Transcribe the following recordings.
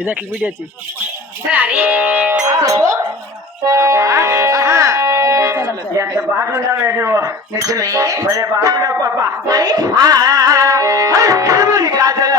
ಇದಕ್ಕೆ ಬಿಡಿಯತಿ ఎంత బాగున్నావే నువ్వు నిజమే భలే బాగున్నావు పాప కాదల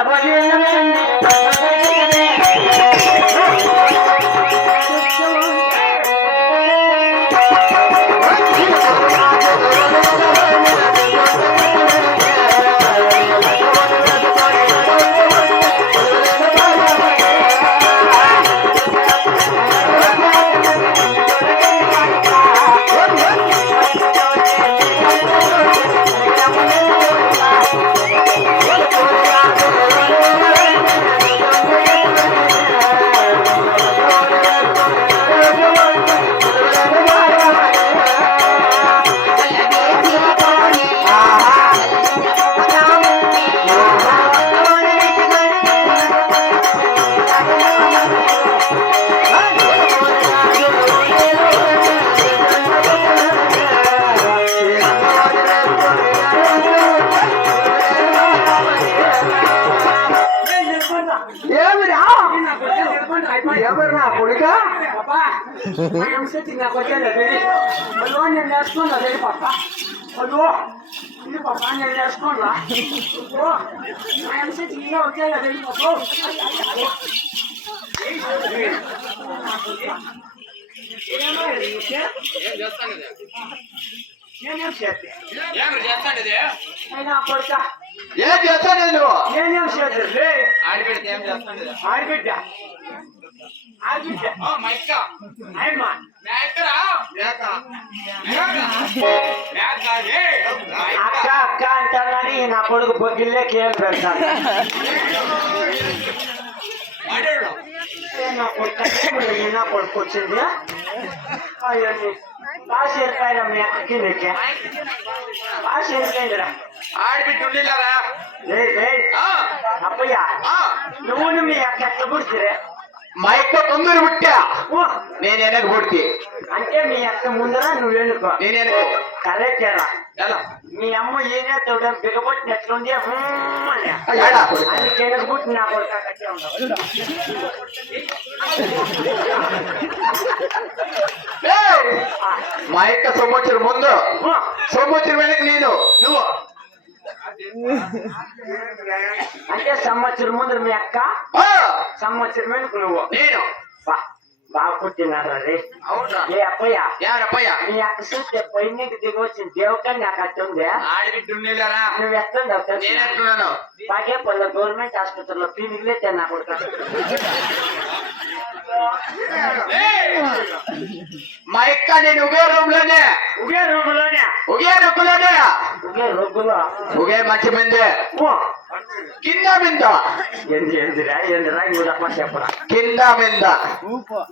ఎవరు నా కొడుక నేను నేర్చుకున్నా పాప అయ్యో ఇది పాప నేను నేర్చుకోండా వచ్చేది నేనేం కొడుక ఏం చేస్తాను నువ్వు నేనేం చేద్దే ఆడిబిడ్డ ఏం చేస్తాను ఆడిబిడ్డ అక్క అక్క అంటానని నా కొడుకు పొద్దున్నే కేం పెడతాను నా కొడుకు వచ్చింది అవన్నీ బాగా చేరిపోయిన మీ అక్కకి నీకే బాగా చేరిపోయిందిరా ఆడిబిడ్డ ఉండేలారా అప్పయ్య నువ్వు మీ అక్క ఎట్లా పుడిచిరే మా యొక్క తొందర పుట్టా నేను వెనక పుడితే అంటే మీ అక్క ముందర నువ్వు వెనుకో నేను వెనుక కరెక్టేరా ఎలా మీ అమ్మ ఏనే తోడం బిగబొట్టిన ఎట్లుంది అందుకే వెనక పుట్టి నా కొడుకు కట్టే ఉన్నావు మా యొక్క సంవత్సరం ముందు సంవత్సరం వెనక నేను నువ్వు అంటే సంవత్సరం ముందు మీ అక్క సంవత్సరం వెనుక నువ్వు నేను బాగా పుట్టినారా రే ఏ అప్పయ్య మీ అక్క చూస్తే పైనకి దిగి వచ్చింది దేవుకని నాకు అట్టు ఉంది ఆడిబిడ్డురా నువ్వు ఎట్లున్నావు బాగే పల్ల గవర్నమెంట్ ఆసుపత్రిలో పీనిగిలేతే నా కొడుకు మా అక్క నేను ఒకే రూమ్లోనే ఒకే మంచి మంది కింద మింద ఎందురా ఇంకొక చెప్పరా కింద మింద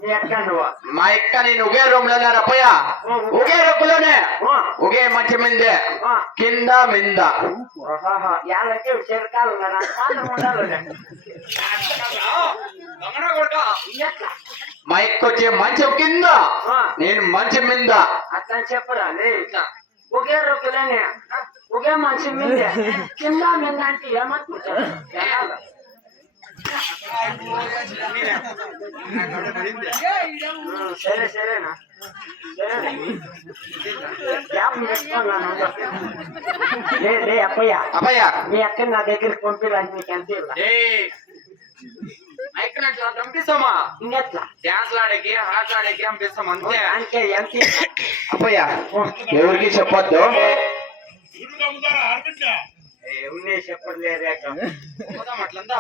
మీ అక్క నువ్వు మా అక్క నేను ఒకే రూమ్ లోనే రప్పయ్య ఒకే రూపులోనే ఒకే మంచి మంది కింద మింద యాళ్ళకి చిరకాలు మా అక్క వచ్చే మంచం కింద నేను మంచం మీద అట్లా చెప్పరా ఒకే రూపులోనే ఒకే మంచం మీద కింద మింద అంటే ఏమంటున్నారు సరే సరేనా అప్పయ్య మీ అక్క నా దగ్గరికి పంపిలాంటి నీకు ఎంత పంపిస్తామా ఇంకెట్లా డాన్స్ ఆడేకి ఆట ఆడేకి పంపిస్తాం అంతే అంటే ఎంత అప్పయ్య ఎవరికి చెప్పొద్దు ఉన్నే చెప్పలేదే అట్లంతా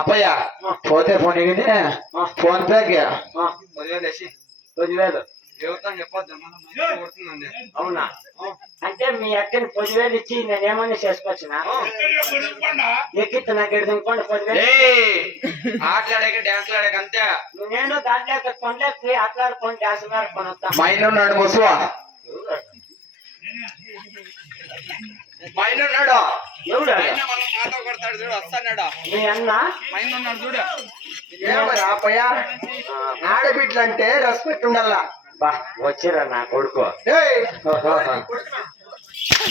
అప్పయ్య పోతే ఫోన్ ఫోన్ పేకి 10,000 చెప్పొద్దు అవునా అంటే మీ అక్కని 10,000 ఇచ్చి నేనేమన్నా చేసుకోవచ్చునా ఎక్కితే నాకు ఎడుకోండి 10,000 ఆటలాడేకి డాన్స్ ఆడేకి అంతే నేను దాంట్లో కొండకి ఆటలాడుకొని డాన్స్ ఆడుకొని వస్తాను మైండ్ ఉన్నాడు ముసువా మైండ్ ఉన్నాడు ఎవడు కొడతాడు చూడు వస్తాడు మీ అన్న మైండ్ ఉన్నాడు చూడు ఆడబిడ్లు అంటే రెస్పెక్ట్ ఉండాలా బా వచ్చిరా నా కొడుకు ఏయ్, ఓహో. కొడుకునా?